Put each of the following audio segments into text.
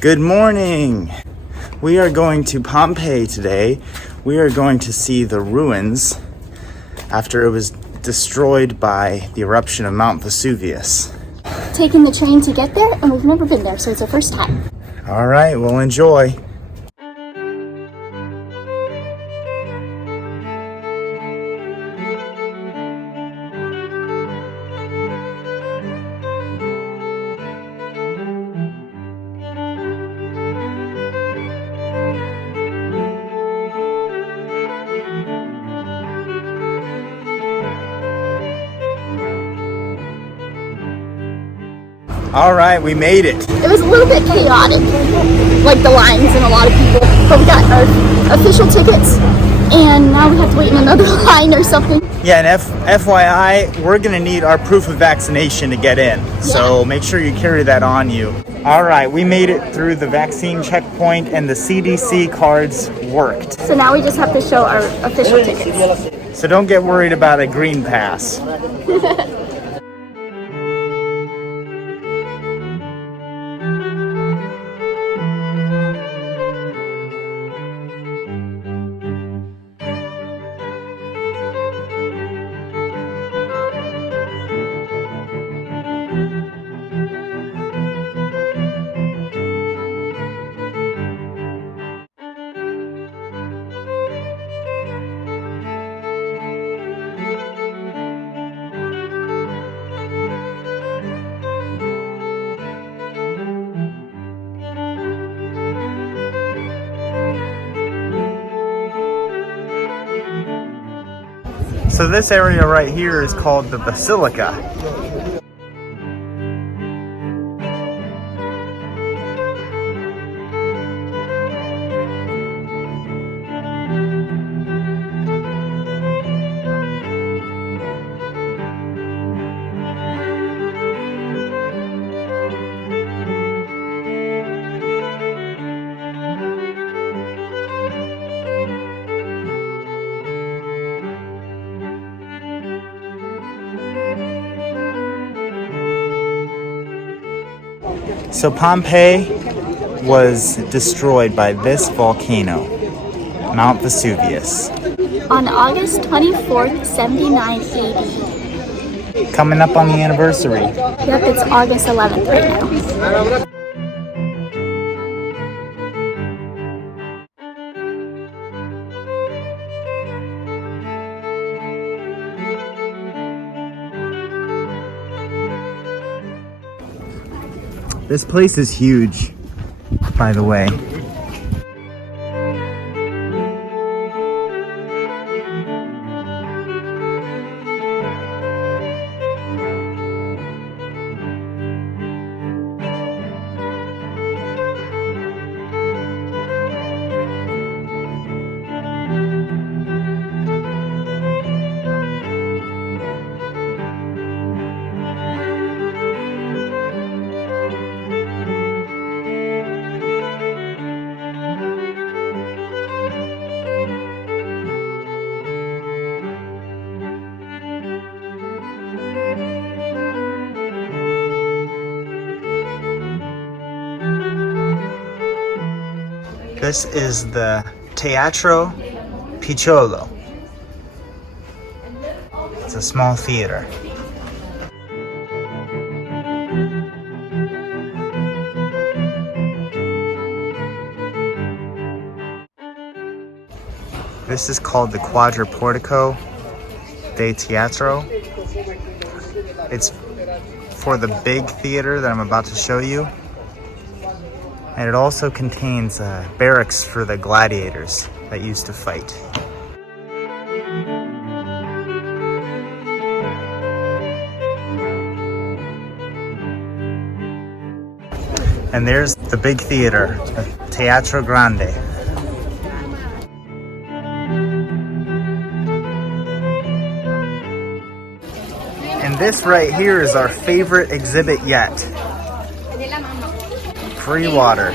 Good morning. We are going to Pompeii today. We are going to see the ruins after it was destroyed by the eruption of Mount Vesuvius. Taking the train to get there, and we've never been there, so it's our first time. All right, we'll enjoy. All right, we made it. It was a little bit chaotic, like the lines and a lot of people, but we got our official tickets, and now we have to wait in another line or something. Yeah, and FYI, we're gonna need our proof of vaccination to get in, so make sure you carry that on you. All right, we made it through the vaccine checkpoint, and the CDC cards worked. So now we just have to show our official tickets. So don't get worried about a green pass. So this area right here is called the Basilica. So Pompeii was destroyed by this volcano, Mount Vesuvius. On August 24th, 79 AD. Coming up on the anniversary. Yep, it's August 11th right now. This place is huge, by the way. This is the Teatro Piccolo. It's a small theater. This is called the Quadriportico de Teatro. It's for the big theater that I'm about to show you. And it also contains barracks for the gladiators that used to fight. And there's the big theater, the Teatro Grande. And this right here is our favorite exhibit yet. Free water.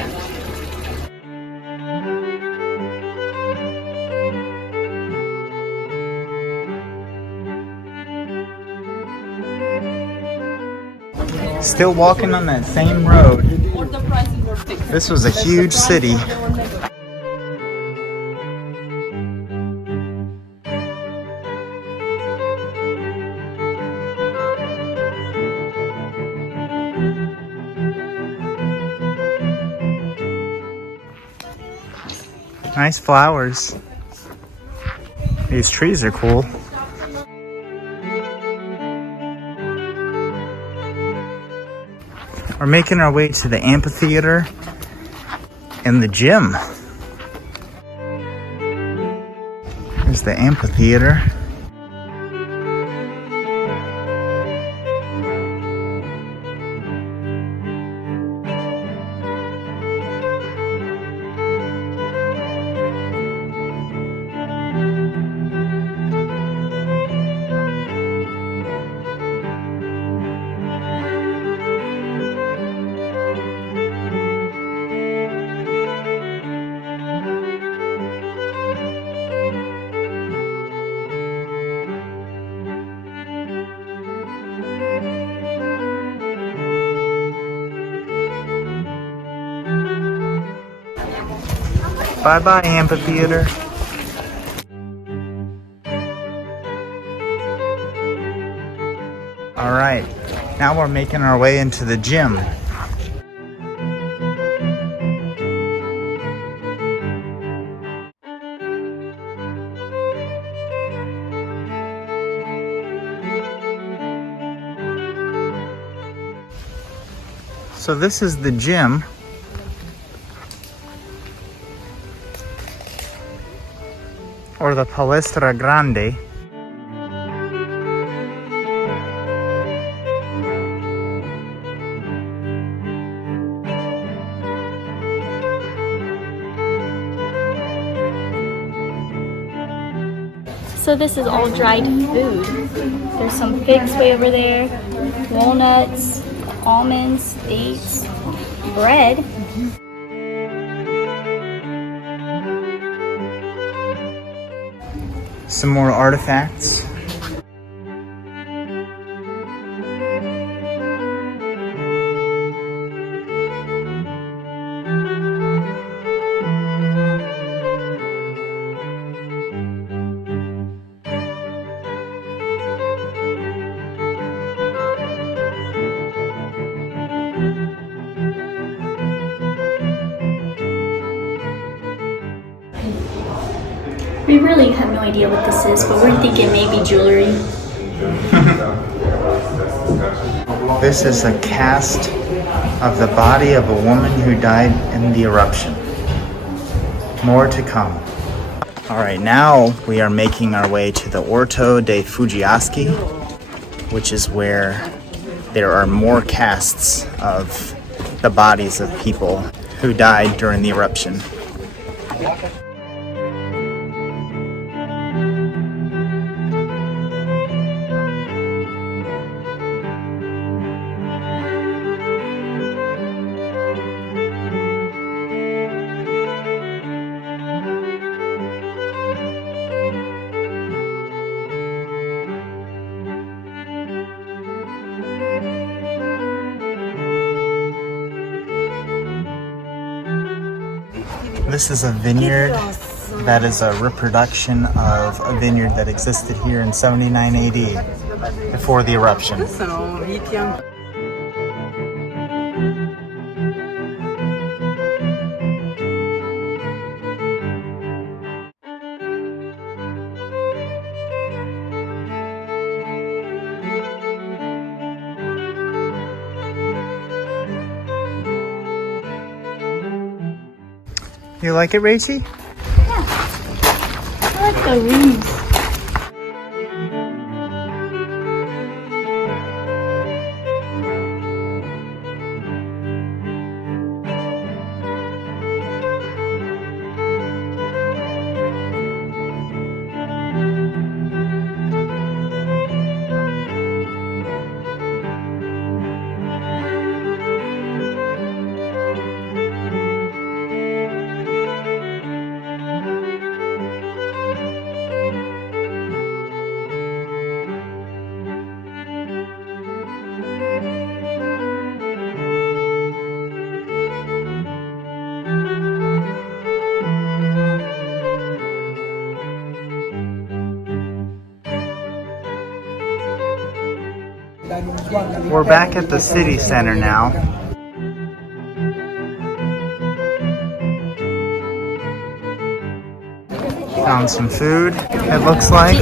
Still walking on that same road. This was a huge city. Nice flowers. These trees are cool. We're making our way to the amphitheater and the gym. There's the amphitheater. Bye-bye, amphitheater. All right, now we're making our way into the gym. So this is the gym. Or the Palestra Grande. So this is all dried food. There's some figs way over there, walnuts, almonds, dates, bread. Some more artifacts. We really have no idea what this is, but we're thinking maybe jewelry. This is a cast of the body of a woman who died in the eruption. More to come. All right, now we are making our way to the Orto dei Fuggiaschi, which is where there are more casts of the bodies of people who died during the eruption. This is a vineyard that is a reproduction of a vineyard that existed here in 79 AD before the eruption. You like it, Rachie? Yeah. I like the rooms. We're back at the city center now. Found some food, it looks like.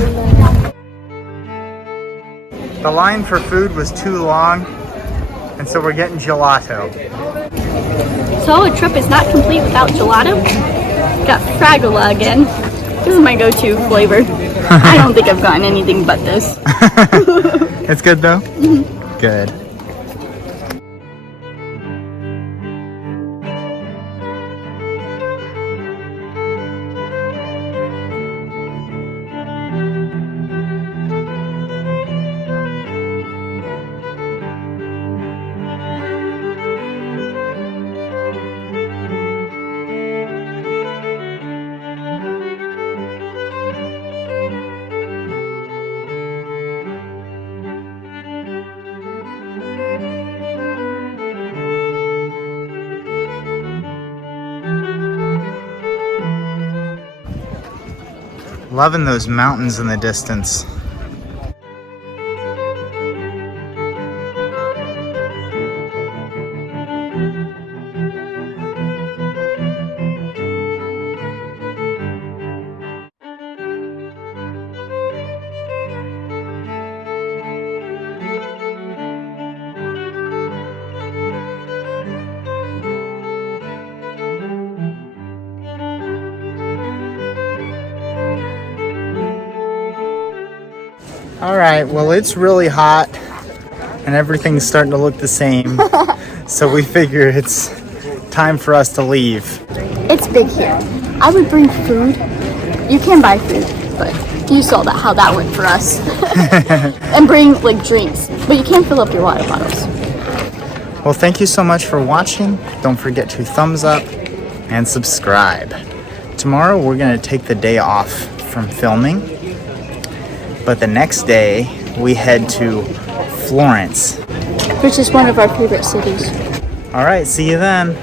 The line for food was too long, and so we're getting gelato. So a trip is not complete without gelato. Got Fragola again. This is my go-to flavor. I don't think I've gotten anything but this. It's good though? Mm-hmm. Good. Loving those mountains in the distance. All right, well, it's really hot and everything's starting to look the same. So we figure it's time for us to leave. It's big here. I would bring food. You can buy food, but you saw how that went for us. And bring like drinks, but you can fill up your water bottles. Well, thank you so much for watching. Don't forget to thumbs up and subscribe. Tomorrow we're gonna take the day off from filming. But the next day, we head to Florence, which is one of our favorite cities. All right, see you then.